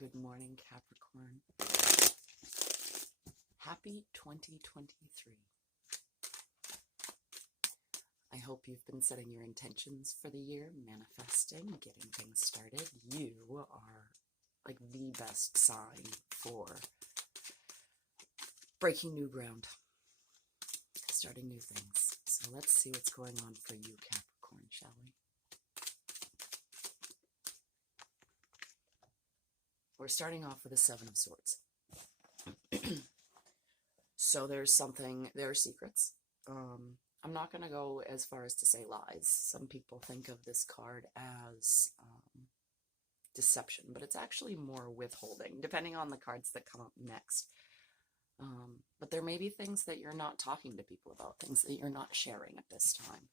Good morning, Capricorn. Happy 2023. I hope you've been setting your intentions for the year, manifesting, getting things started. You are like the best sign for breaking new ground, starting new things. So let's see what's going on for you, Capricorn, shall we? We're starting off with a Seven of Swords. So there are secrets. I'm not going to go as far as to say lies. Some people think of this card as deception, but it's actually more withholding, depending on the cards that come up next. But there may be things that you're not talking to people about, things that you're not sharing at this time.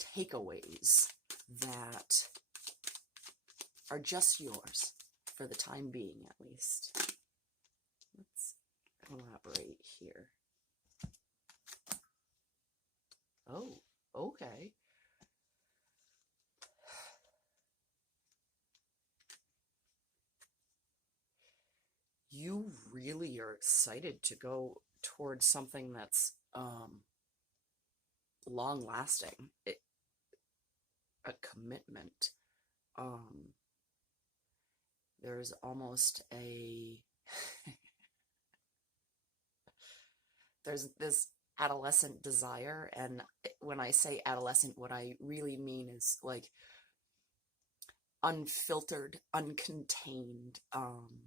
Takeaways that are just yours, for the time being at least. Let's elaborate here. Oh, okay. You really are excited to go towards something that's long-lasting, a commitment. There's almost there's this adolescent desire, and when I say adolescent, what I really mean is like unfiltered, uncontained,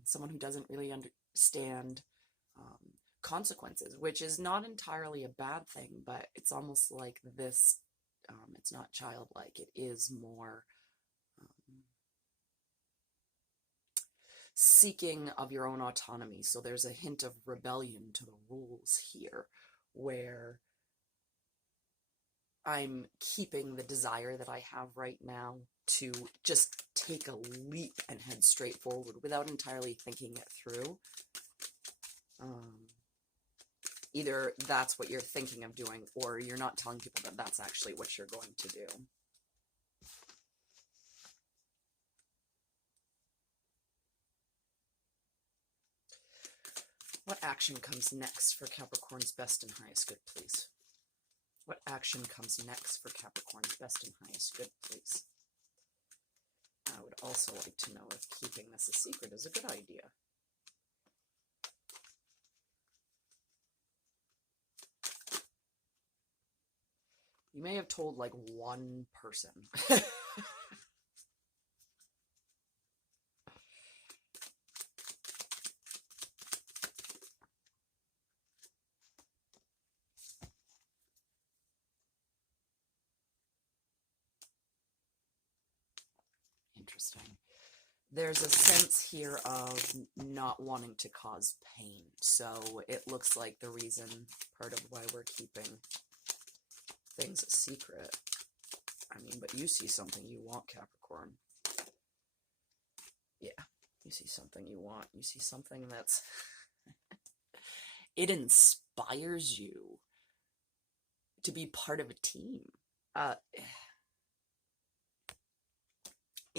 someone who doesn't really understand consequences, which is not entirely a bad thing, but it's almost like this, it's not childlike, it is more seeking of your own autonomy. So there's a hint of rebellion to the rules here, where I'm keeping the desire that I have right now to just take a leap and head straight forward without entirely thinking it through. Either that's what you're thinking of doing, or you're not telling people that that's actually what you're going to do. What action comes next for Capricorn's best and highest good, please? What action comes next for Capricorn's best and highest good, please? I would also like to know if keeping this a secret is a good idea. You may have told like one person. Interesting. There's a sense here of not wanting to cause pain. So it looks like the reason, part of why we're keeping things a secret. I mean, but you see something you want, Capricorn. Yeah, you see something you want. You see something that's... it inspires you to be part of a team.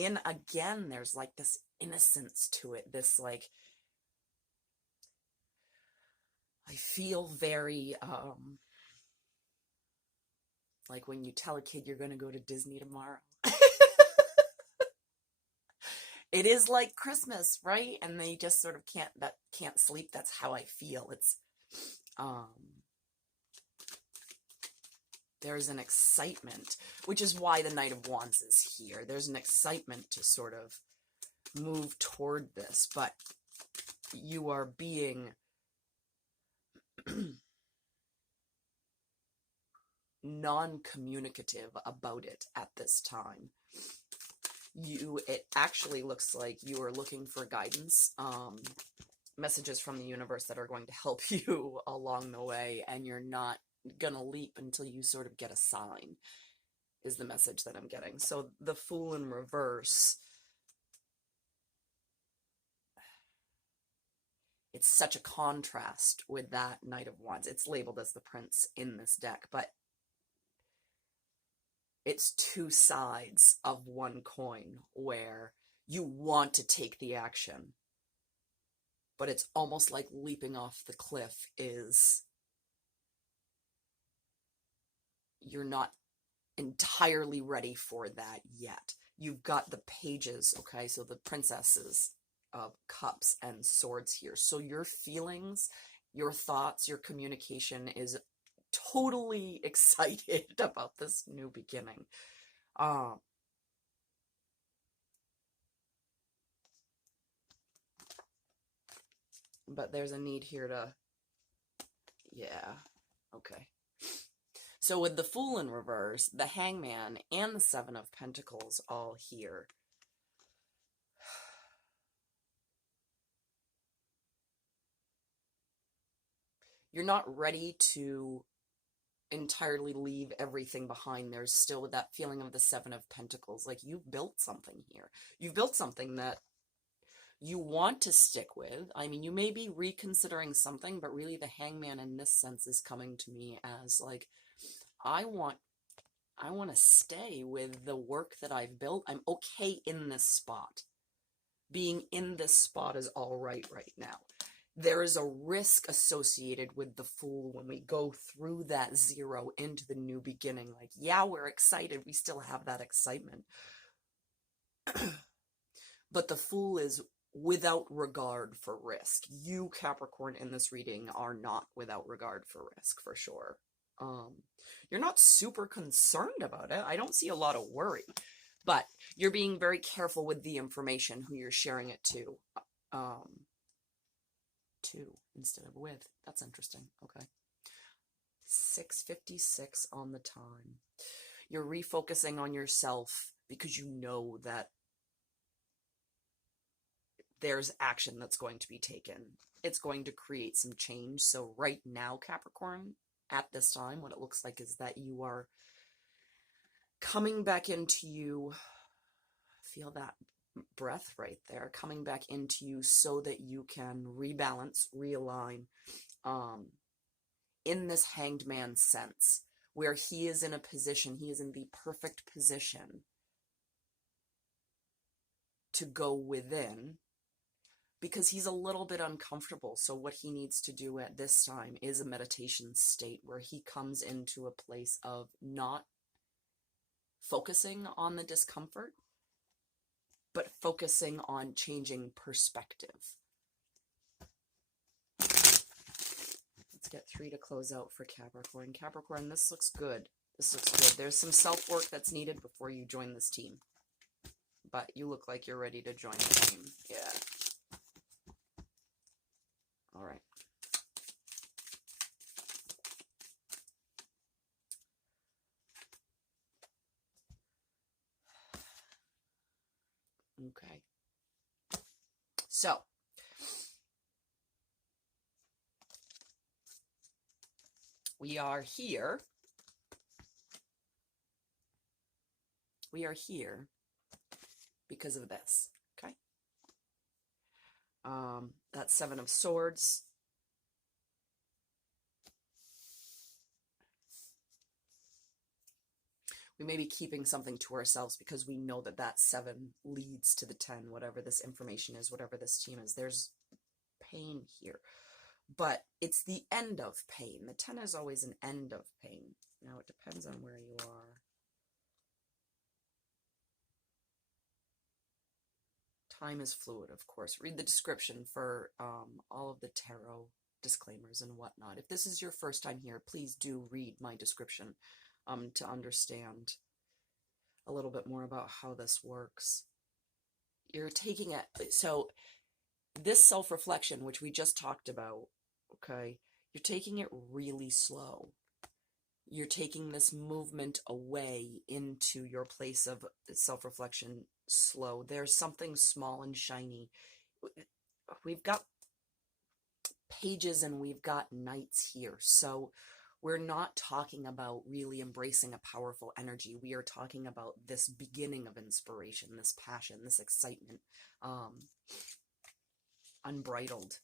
And again, there's like this innocence to it, this like, I feel very, like when you tell a kid you're going to go to Disney tomorrow. It is like Christmas, right? And they just sort of can't sleep. That's how I feel. It's, there's an excitement, which is why the Knight of Wands is here. There's an excitement to sort of move toward this, but you are being non-communicative about it at this time. It actually looks like you are looking for guidance, messages from the universe that are going to help you along the way, and you're not gonna leap until you sort of get a sign, is the message that I'm getting. So the Fool in reverse, it's such a contrast with that Knight of Wands. It's labeled as the Prince in this deck, but it's two sides of one coin where you want to take the action, but it's almost like leaping off the cliff is you're not entirely ready for that yet. You've got the pages, okay? So the princesses of cups and swords here. So your feelings, your thoughts, your communication is totally excited about this new beginning. But there's a need here to, yeah, okay. So with the Fool in reverse, the Hangman, and the Seven of Pentacles all here, you're not ready to entirely leave everything behind. There's still that feeling of the Seven of Pentacles. Like, you've built something here. You've built something that you want to stick with. I mean, you may be reconsidering something, but really the Hangman in this sense is coming to me as like, I want to stay with the work that I've built. I'm okay in this spot. Being in this spot is all right now. There is a risk associated with the Fool when we go through that zero into the new beginning. Like, yeah, we're excited. We still have that excitement. But the Fool is without regard for risk. You, Capricorn, in this reading are not without regard for risk, for sure. You're not super concerned about it. I don't see a lot of worry, but you're being very careful with the information who you're sharing it to. To instead of with. That's interesting. Okay. 6:56 on the time. You're refocusing on yourself because you know that there's action that's going to be taken. It's going to create some change. So right now, Capricorn, at this time, what it looks like is that you are coming back into you. Feel that breath right there, coming back into you so that you can rebalance, realign, in this Hanged Man sense, where he is in a position, he is in the perfect position to go within, because he's a little bit uncomfortable. So what he needs to do at this time is a meditation state where he comes into a place of not focusing on the discomfort, but focusing on changing perspective. Let's get 3 to close out for Capricorn. Capricorn, this looks good. This looks good. There's some self-work that's needed before you join this team. But you look like you're ready to join the team. Yeah. All right. Okay. So, we are here. We are here because of this, okay? That Seven of Swords. We may be keeping something to ourselves because we know that that 7 leads to the 10, whatever this information is, whatever this team is. There's pain here, but it's the end of pain. The 10 is always an end of pain. Now, it depends on where you are. Time is fluid, of course. Read the description for all of the tarot disclaimers and whatnot. If this is your first time here, please do read my description to understand a little bit more about how this works. You're taking it, so this self-reflection, which we just talked about, okay, you're taking it really slow. You're taking this movement away into your place of self-reflection slow. There's something small and shiny. We've got pages and we've got knights here. So we're not talking about really embracing a powerful energy. We are talking about this beginning of inspiration, this passion, this excitement. Unbridled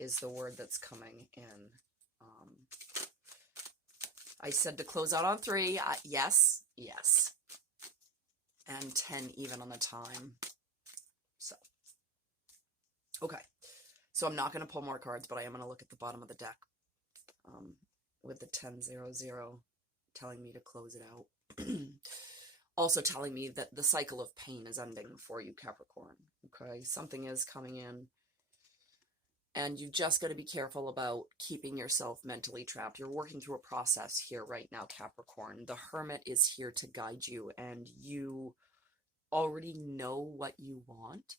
is the word that's coming in. I said to close out on 3. Yes, yes. And 10 even on the time. So, okay. So I'm not going to pull more cards, but I am going to look at the bottom of the deck with the 10-0-0 telling me to close it out. Also telling me that the cycle of pain is ending for you, Capricorn. Okay, something is coming in. And you've just got to be careful about keeping yourself mentally trapped. You're working through a process here right now, Capricorn. The Hermit is here to guide you, and you already know what you want.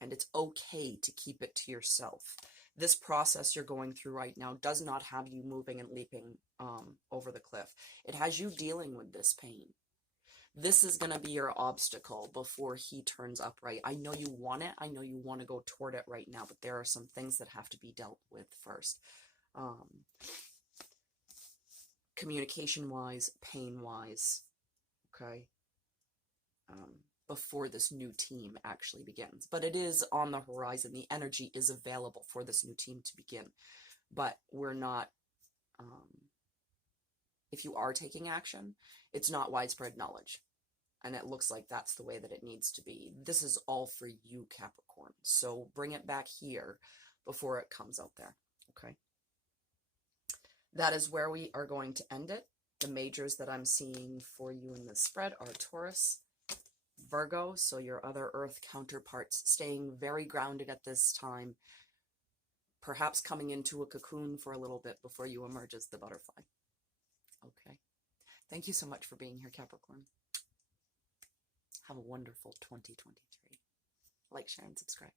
And it's okay to keep it to yourself. This process you're going through right now does not have you moving and leaping over the cliff. It has you dealing with this pain. This is going to be your obstacle before he turns upright. I know you want it. I know you want to go toward it right now, but there are some things that have to be dealt with first. Communication-wise, pain-wise, okay? Before this new team actually begins. But it is on the horizon. The energy is available for this new team to begin. But we're not... if you are taking action, it's not widespread knowledge. And it looks like that's the way that it needs to be. This is all for you, Capricorn. So bring it back here before it comes out there, okay? That is where we are going to end it. The majors that I'm seeing for you in this spread are Taurus, Virgo, so your other Earth counterparts, staying very grounded at this time, perhaps coming into a cocoon for a little bit before you emerge as the butterfly. Okay. Thank you so much for being here, Capricorn. Have a wonderful 2023. Like, share, and subscribe.